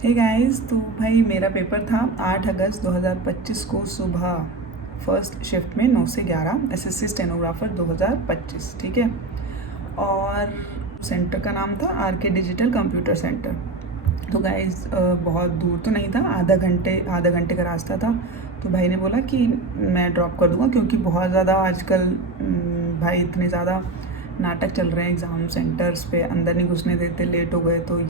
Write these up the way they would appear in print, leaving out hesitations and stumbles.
Hey guys, तो भाई मेरा पेपर था 8 अगस्त 2025 को सुबह फर्स्ट शिफ्ट में 9 से 11 एसएससी स्टेनोग्राफर 2025। ठीक है। और सेंटर का नाम था आरके डिजिटल कंप्यूटर सेंटर। तो गाइस बहुत दूर तो नहीं था, आधा घंटे का रास्ता था। तो भाई ने बोला कि मैं ड्रॉप कर दूंगा, क्योंकि बहुत ज़्यादा आजकल भाई इतने ज़्यादा नाटक चल रहे हैं एग्ज़ाम सेंटर्स पे, अंदर नहीं घुसने देते, लेट हो गए। तो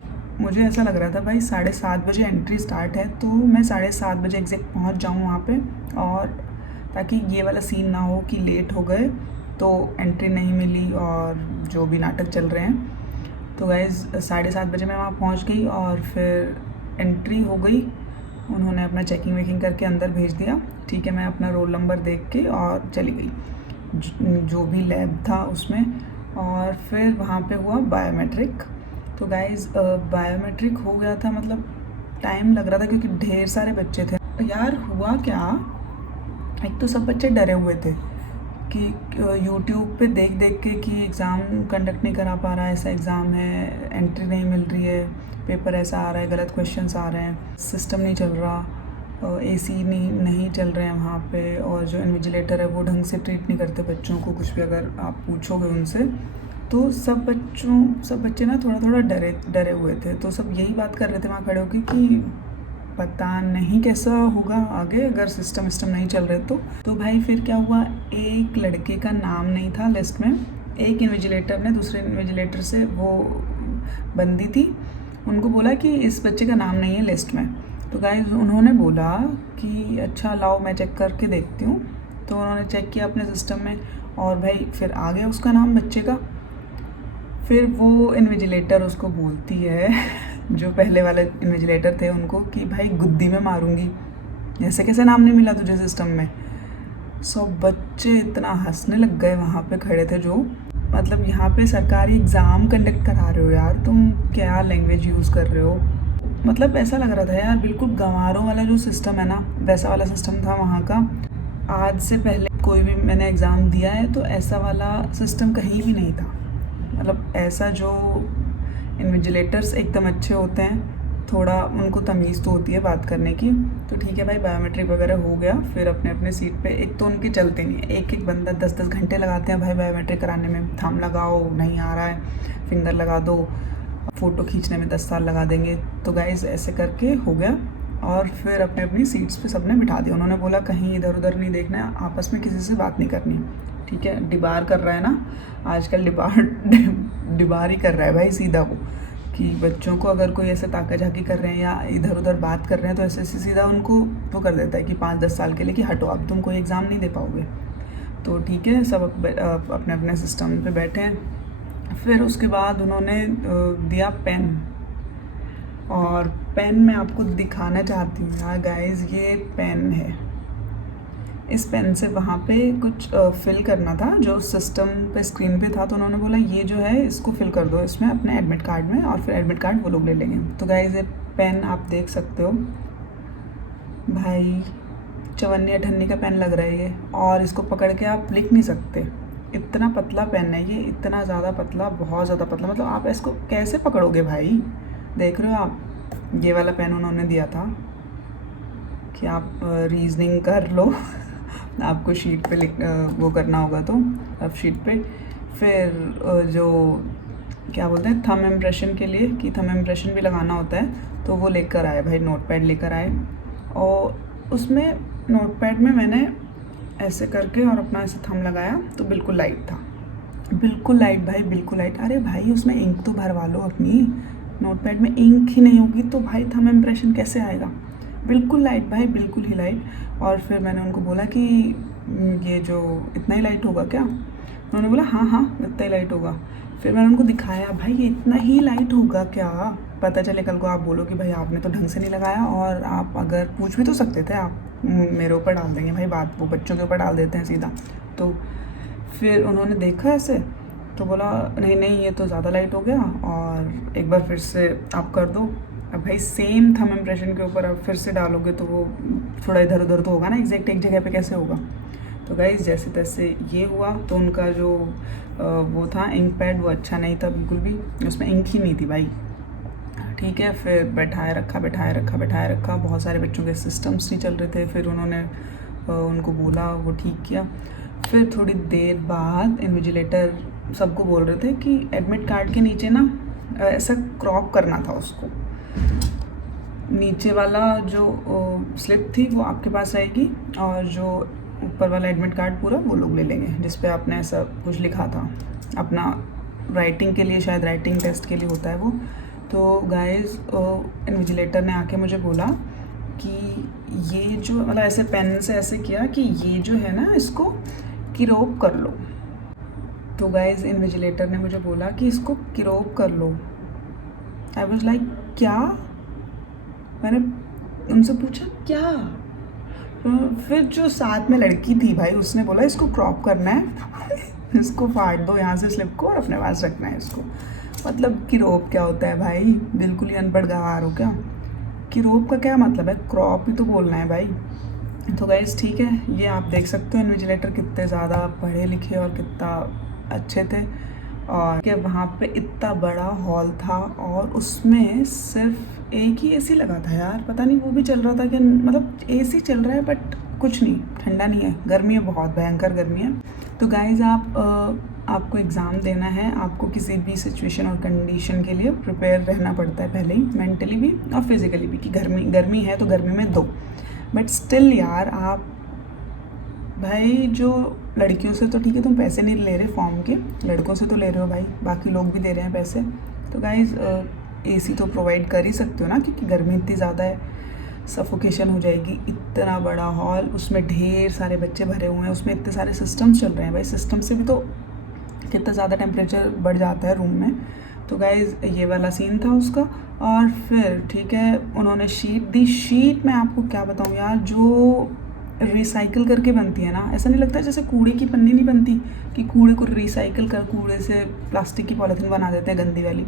मुझे ऐसा लग रहा था भाई 7:30 बजे एंट्री स्टार्ट है, तो मैं 7:30 बजे एग्जैक्ट पहुंच जाऊं वहाँ पे, और ताकि ये वाला सीन ना हो कि लेट हो गए तो एंट्री नहीं मिली और जो भी नाटक चल रहे हैं। तो गाइज़ 7:30 बजे मैं वहाँ पहुँच गई और फिर एंट्री हो गई। उन्होंने अपना चेकिंग वेकिंग करके अंदर भेज दिया। ठीक है, मैं अपना रोल नंबर देख के और चली गई जो भी लैब था उसमें। और फिर वहाँ पे हुआ बायोमेट्रिक। तो गाइज़ बायोमेट्रिक हो गया था, मतलब टाइम लग रहा था क्योंकि ढेर सारे बच्चे थे। यार हुआ क्या, एक तो सब बच्चे डरे हुए थे कि यूट्यूब पे देख देख के कि एग्ज़ाम कंडक्ट नहीं करा पा रहा है, ऐसा एग्ज़ाम है, एंट्री नहीं मिल रही है, पेपर ऐसा आ रहा है, गलत क्वेश्चंस आ रहे हैं, सिस्टम नहीं चल रहा, एसी नहीं चल रहे हैं वहाँ पे, और जो इन्विजिलेटर है वो ढंग से ट्रीट नहीं करते बच्चों को। कुछ भी अगर आप पूछोगे उनसे तो सब बच्चे ना थोड़ा थोड़ा डरे हुए थे। तो सब यही बात कर रहे थे वहाँ खड़े होकर कि पता नहीं कैसा होगा आगे अगर सिस्टम नहीं चल रहे तो भाई फिर क्या हुआ, एक लड़के का नाम नहीं था लिस्ट में। एक इन्विजिलेटर ने दूसरे इन्विजिलेटर से, वो बंदी थी, उनको बोला कि इस बच्चे का नाम नहीं है लिस्ट में। तो गाइस उन्होंने बोला कि अच्छा लाओ मैं चेक करके देखती हूँ। तो उन्होंने चेक किया अपने सिस्टम में और भाई फिर आ गया उसका नाम बच्चे का। फिर वो इन्विजिलेटर उसको बोलती है जो पहले वाले इन्विजिलेटर थे उनको, कि भाई गुद्दी में मारूंगी, ऐसे कैसे नाम नहीं मिला तुझे सिस्टम में। सब बच्चे इतना हंसने लग गए वहाँ पे खड़े थे जो, मतलब यहाँ पे सरकारी एग्ज़ाम कंडक्ट करा रहे हो यार तुम, क्या लैंग्वेज यूज़ कर रहे हो। मतलब ऐसा लग रहा था यार बिल्कुल गंवारों वाला जो सिस्टम है ना, वैसा वाला सिस्टम था वहाँ का। आज से पहले कोई भी मैंने एग्ज़ाम दिया है तो ऐसा वाला सिस्टम कहीं भी नहीं था। मतलब ऐसा जो इन्विजिलेटर्स एकदम अच्छे होते हैं, थोड़ा उनको तमीज़ तो होती है बात करने की। तो ठीक है भाई, बायोमेट्रिक वगैरह हो गया, फिर अपने अपने सीट पे। एक तो उनके चलते नहीं है, एक एक बंदा 10-10 घंटे लगाते हैं भाई बायोमेट्रिक कराने में। थंब लगाओ, नहीं आ रहा है, फिंगर लगा दो, फ़ोटो खींचने में 10 साल लगा देंगे। तो गाइज़ ऐसे करके हो गया और फिर अपने अपनी सीट्स पे सबने बिठा दिया। उन्होंने बोला कहीं इधर उधर नहीं देखना है, आपस में किसी से बात नहीं करनी। ठीक है, डिबार कर रहा है ना आजकल, डिबार ही कर रहा है भाई सीधा वो, कि बच्चों को अगर कोई ऐसे ताका झाकी कर रहे हैं या इधर उधर बात कर रहे हैं तो ऐसे सीधा उनको वो कर देता है कि 5-10 साल के लिए कि हटो, अब तुम कोई एग्ज़ाम नहीं दे पाओगे। तो ठीक है, सब अपने अपने सिस्टम पे बैठे हैं। फिर उसके बाद उन्होंने दिया पेन, और पेन मैं आपको दिखाना चाहती हूँ यार गाइस, ये पेन है। इस पेन से वहाँ पे कुछ फिल करना था जो सिस्टम पे स्क्रीन पे था। तो उन्होंने बोला ये जो है इसको फिल कर दो इसमें अपने एडमिट कार्ड में, और फिर एडमिट कार्ड वो लोग ले लेंगे। तो गाइस ये पेन आप देख सकते हो भाई, चवन्नी अठन्नी का पेन लग रहा है ये, और इसको पकड़ के आप लिख नहीं सकते, इतना पतला पेन है ये, इतना ज़्यादा पतला, बहुत ज़्यादा पतला। मतलब आप इसको कैसे पकड़ोगे भाई। देख रहे हो आप, ये वाला पेन उन्होंने दिया था कि आप रीजनिंग कर लो आपको शीट पे लिख वो करना होगा तो अब शीट पे फिर जो क्या बोलते हैं थंब इम्प्रेशन के लिए, कि थंब इम्प्रेशन भी लगाना होता है, तो वो लेकर आए भाई, नोटपैड लेकर आए। और उसमें नोटपैड में मैंने ऐसे करके और अपना ऐसे थंब लगाया तो बिल्कुल लाइट था, बिल्कुल लाइट भाई, बिल्कुल लाइट। अरे भाई उसमें इंक तो भरवा लो अपनी, नोटपैड में इंक ही नहीं होगी तो भाई थंब इम्प्रेशन कैसे आएगा। बिल्कुल लाइट भाई, बिल्कुल ही लाइट। और फिर मैंने उनको बोला कि ये जो इतना ही लाइट होगा क्या। उन्होंने बोला हाँ हाँ इतना ही लाइट होगा। फिर मैंने उनको दिखाया, भाई ये इतना ही लाइट होगा क्या, पता चले कल को आप बोलो कि भाई आपने तो ढंग से नहीं लगाया। और आप अगर पूछ भी तो सकते थे, आप मेरे ऊपर डाल देंगे भाई बात, वो बच्चों के ऊपर डाल देते हैं सीधा। तो फिर उन्होंने देखा ऐसे तो बोला नहीं नहीं ये तो ज़्यादा लाइट हो गया, और एक बार फिर से आप कर दो। अब भाई सेम थंब इम्प्रेशन के ऊपर आप फिर से डालोगे तो वो थोड़ा इधर उधर तो होगा ना, एग्जैक्ट एक जगह पे कैसे होगा। तो गाइज़ जैसे तैसे ये हुआ। तो उनका जो वो था इंक पैड वो अच्छा नहीं था बिल्कुल भी, उसमें इंक ही नहीं थी भाई। ठीक है, फिर बैठाए रखा, बहुत सारे बच्चों के सिस्टम्स नहीं चल रहे थे, फिर उन्होंने उनको बोला, वो ठीक किया। फिर थोड़ी देर बाद इन्विजिलेटर सबको बोल रहे थे कि एडमिट कार्ड के नीचे ना ऐसा क्रॉप करना था उसको, नीचे वाला जो स्लिप थी वो आपके पास रहेगी और जो ऊपर वाला एडमिट कार्ड पूरा वो लोग ले लेंगे, जिस पे आपने ऐसा कुछ लिखा था अपना राइटिंग के लिए, शायद राइटिंग टेस्ट के लिए होता है वो। तो गाइस इन्विजिलेटर ने आके मुझे बोला कि ये जो मतलब ऐसे पेन से ऐसे किया कि ये जो है ना इसको किरोप कर लो। तो गाइस इन्विजिलेटर ने मुझे बोला कि इसको किरोप कर लो। आई वाज लाइक क्या? मैंने उनसे पूछा क्या? फिर जो साथ में लड़की थी भाई उसने बोला इसको क्रॉप करना है इसको फाड़ दो यहाँ से स्लिप को और अपने पास रखना है इसको। मतलब किरोप क्या होता है भाई? बिल्कुल ही अनपढ़ गंवार हो क्या? किरोप का क्या मतलब है? क्रॉप ही तो बोलना है भाई। तो गाइस ठीक है, ये आप देख सकते हो इन्विजिलेटर कितने ज़्यादा पढ़े लिखे और कितना अच्छे थे। और कि वहाँ पे इतना बड़ा हॉल था और उसमें सिर्फ एक ही एसी लगा था यार, पता नहीं वो भी चल रहा था कि मतलब एसी चल रहा है बट कुछ नहीं, ठंडा नहीं है, गर्मी है, बहुत भयंकर गर्मी है। तो गाइज़ आपको एग्ज़ाम देना है, आपको किसी भी सिचुएशन और कंडीशन के लिए प्रिपेयर रहना पड़ता है पहले ही, मेंटली भी और फिज़िकली भी, कि गर्मी है तो गर्मी में दो। बट स्टिल यार आप भाई जो लड़कियों से तो ठीक है तुम पैसे नहीं ले रहे फॉर्म के, लड़कों से तो ले रहे हो भाई, बाकी लोग भी दे रहे हैं पैसे। तो गाइज़ एसी तो प्रोवाइड कर ही सकते हो ना, क्योंकि गर्मी इतनी ज़्यादा है, सफोकेशन हो जाएगी। इतना बड़ा हॉल, उसमें ढेर सारे बच्चे भरे हुए हैं, उसमें इतने सारे सिस्टम्स चल रहे हैं भाई, सिस्टम से भी तो कितना ज़्यादा टेम्परेचर बढ़ जाता है रूम में। तो गाइज़ ये वाला सीन था उसका। और फिर ठीक है उन्होंने शीट दी। शीट मैं आपको क्या बताऊँ यार, जो रिसाइकिल करके बनती है ना, ऐसा नहीं लगता जैसे कूड़े की पन्नी नहीं बनती कि कूड़े को रिसाइकिल कर कूड़े से प्लास्टिक की पॉलीथीन बना देते हैं गंदी वाली,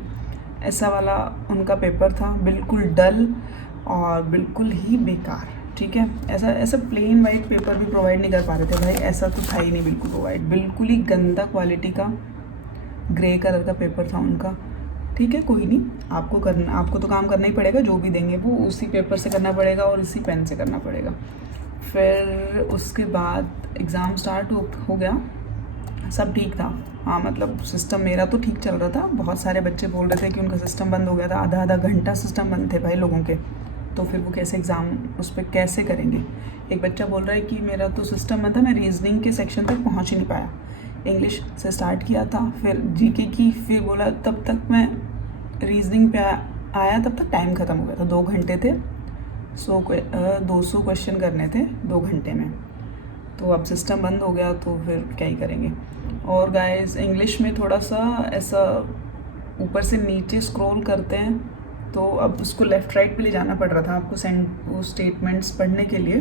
ऐसा वाला उनका पेपर था, बिल्कुल डल और बिल्कुल ही बेकार। ठीक है, ऐसा प्लेन वाइट पेपर भी प्रोवाइड नहीं कर पा रहे थे भाई, ऐसा तो था ही नहीं बिल्कुल प्रोवाइड, बिल्कुल ही गंदा क्वालिटी का ग्रे कलर का पेपर था उनका। ठीक है कोई नहीं, आपको तो काम करना ही पड़ेगा, जो भी देंगे वो उसी पेपर से करना पड़ेगा और इसी पेन से करना पड़ेगा। फिर उसके बाद एग्ज़ाम स्टार्ट हो गया, सब ठीक था। हाँ मतलब सिस्टम मेरा तो ठीक चल रहा था, बहुत सारे बच्चे बोल रहे थे कि उनका सिस्टम बंद हो गया था, आधा घंटा सिस्टम बंद थे भाई लोगों के, तो फिर वो कैसे एग्ज़ाम उस पर कैसे करेंगे। एक बच्चा बोल रहा है कि मेरा तो सिस्टम बंद था, मैं रीजनिंग के सेक्शन तक पहुँच ही नहीं पाया, इंग्लिश से स्टार्ट किया था फिर जीके की, फिर बोला तब तक मैं रीजनिंग पे आया तब तक टाइम ख़त्म हो गया था, 2 घंटे थे, 200 क्वेश्चन करने थे 2 घंटे में। तो अब सिस्टम बंद हो गया तो फिर क्या ही करेंगे। और गाइस इंग्लिश में थोड़ा सा ऐसा ऊपर से नीचे स्क्रॉल करते हैं, तो अब उसको लेफ़्ट राइट पे ले जाना पड़ रहा था आपको वो स्टेटमेंट्स पढ़ने के लिए,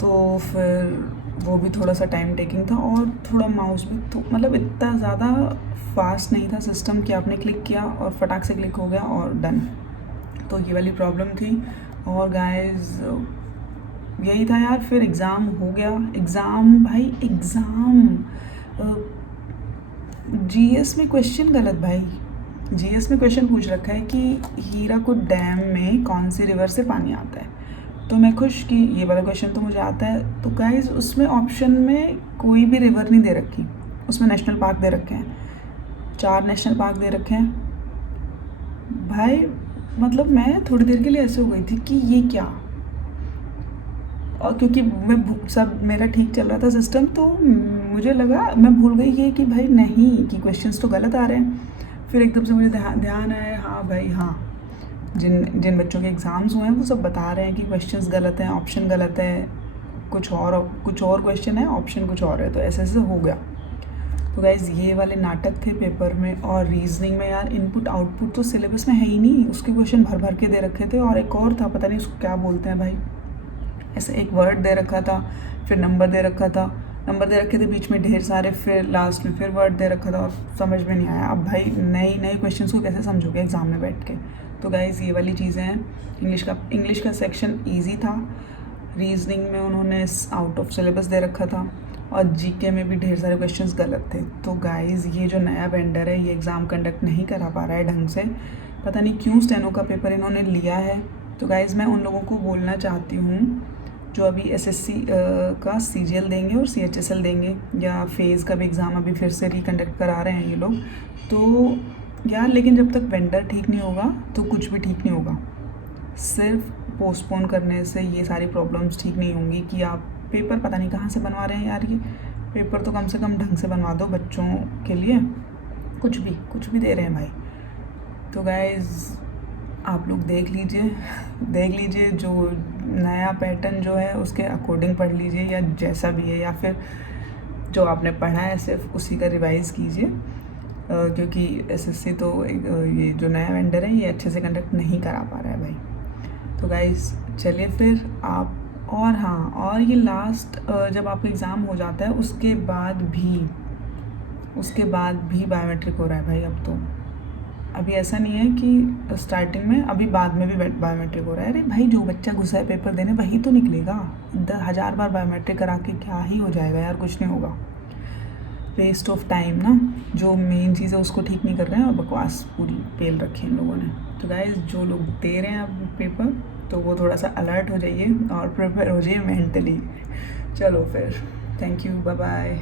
तो फिर वो भी थोड़ा सा टाइम टेकिंग था। और थोड़ा माउस भी तो मतलब इतना ज़्यादा फास्ट नहीं था सिस्टम कि आपने क्लिक किया और फटाक से क्लिक हो गया और डन, तो ये वाली प्रॉब्लम थी। और गाइस यही था यार, फिर एग्ज़ाम हो गया। एग्ज़ाम भाई जीएस में क्वेश्चन गलत भाई, जीएस में क्वेश्चन पूछ रखा है कि हीराकुद डैम में कौन सी रिवर से पानी आता है, तो मैं खुश कि ये वाला क्वेश्चन तो मुझे आता है। तो गाइस उसमें ऑप्शन में कोई भी रिवर नहीं दे रखी, उसमें नेशनल पार्क दे रखे हैं, 4 नेशनल पार्क दे रखे हैं भाई। मतलब मैं थोड़ी देर के लिए ऐसे हो गई थी कि ये क्या, और क्योंकि मैं सब मेरा ठीक चल रहा था सिस्टम, तो मुझे लगा मैं भूल गई ये कि भाई नहीं कि क्वेश्चंस तो गलत आ रहे हैं। फिर एकदम से मुझे ध्यान आया, हाँ भाई हाँ, जिन बच्चों के एग्ज़ाम्स हुए हैं वो सब बता रहे हैं कि क्वेश्चंस गलत हैं, ऑप्शन गलत है, कुछ और क्वेश्चन है, ऑप्शन कुछ और है, तो ऐसे ऐसे हो गया। तो गाइज़ ये वाले नाटक थे पेपर में। और रीजनिंग में यार इनपुट आउटपुट तो सिलेबस में है ही नहीं, उसके क्वेश्चन भर भर के दे रखे थे, और एक और था पता नहीं उसको क्या बोलते हैं भाई, ऐसे एक वर्ड दे रखा था, फिर नंबर दे रखा था, नंबर दे रखे थे बीच में ढेर सारे, फिर लास्ट में फिर वर्ड दे रखा था, और समझ में नहीं आया। अब भाई नए क्वेश्चंस को कैसे समझोगे एग्ज़ाम में बैठ के। तो गाइज़ ये वाली चीज़ें हैं। इंग्लिश का सेक्शन ईजी था, रीजनिंग में उन्होंने आउट ऑफ सिलेबस दे रखा था, और जीके में भी ढेर सारे क्वेश्चंस गलत थे। तो गाइज़ ये जो नया वेंडर है ये एग्ज़ाम कंडक्ट नहीं करा पा रहा है ढंग से, पता नहीं क्यों स्टेनो का पेपर इन्होंने लिया है। तो गाइज़ मैं उन लोगों को बोलना चाहती हूँ जो अभी एसएससी का सीजीएल देंगे और सीएचएसएल देंगे, या फेज़ का भी एग्ज़ाम अभी फिर से रिकंडक्ट करा रहे हैं ये लोग। तो यार लेकिन जब तक वेंडर ठीक नहीं होगा तो कुछ भी ठीक नहीं होगा। सिर्फ पोस्टपोन करने से ये सारी प्रॉब्लम्स ठीक नहीं होंगी कि आप पेपर पता नहीं कहाँ से बनवा रहे हैं यार। ये पेपर तो कम से कम ढंग से बनवा दो बच्चों के लिए, कुछ भी दे रहे हैं भाई। तो गाइज़ आप लोग देख लीजिए जो नया पैटर्न जो है उसके अकॉर्डिंग पढ़ लीजिए, या जैसा भी है, या फिर जो आपने पढ़ा है सिर्फ उसी का रिवाइज़ कीजिए, क्योंकि एसएससी तो ये जो नया वेंडर है ये अच्छे से कंडक्ट नहीं करा पा रहा है भाई। तो गाइज़ चलिए फिर आप, और हाँ, और ये लास्ट जब आपका एग्ज़ाम हो जाता है उसके बाद भी बायोमेट्रिक हो रहा है भाई। अब तो अभी ऐसा नहीं है कि स्टार्टिंग में, अभी बाद में भी बायोमेट्रिक हो रहा है। अरे भाई जो बच्चा घुसा है पेपर देने वही तो निकलेगा। 10,000 बार बायोमेट्रिक करा के क्या ही हो जाएगा यार, कुछ नहीं होगा। वेस्ट ऑफ टाइम ना, जो मेन चीज़ है उसको ठीक नहीं कर रहे हैं और बकवास पूरी पेल रखी इन लोगों ने। तो गाइस जो लोग दे रहे हैं अब पेपर तो वो थोड़ा सा अलर्ट हो जाइए और प्रिपेयर हो जाइए मेंटली। चलो फिर, थैंक यू, बाय बाय।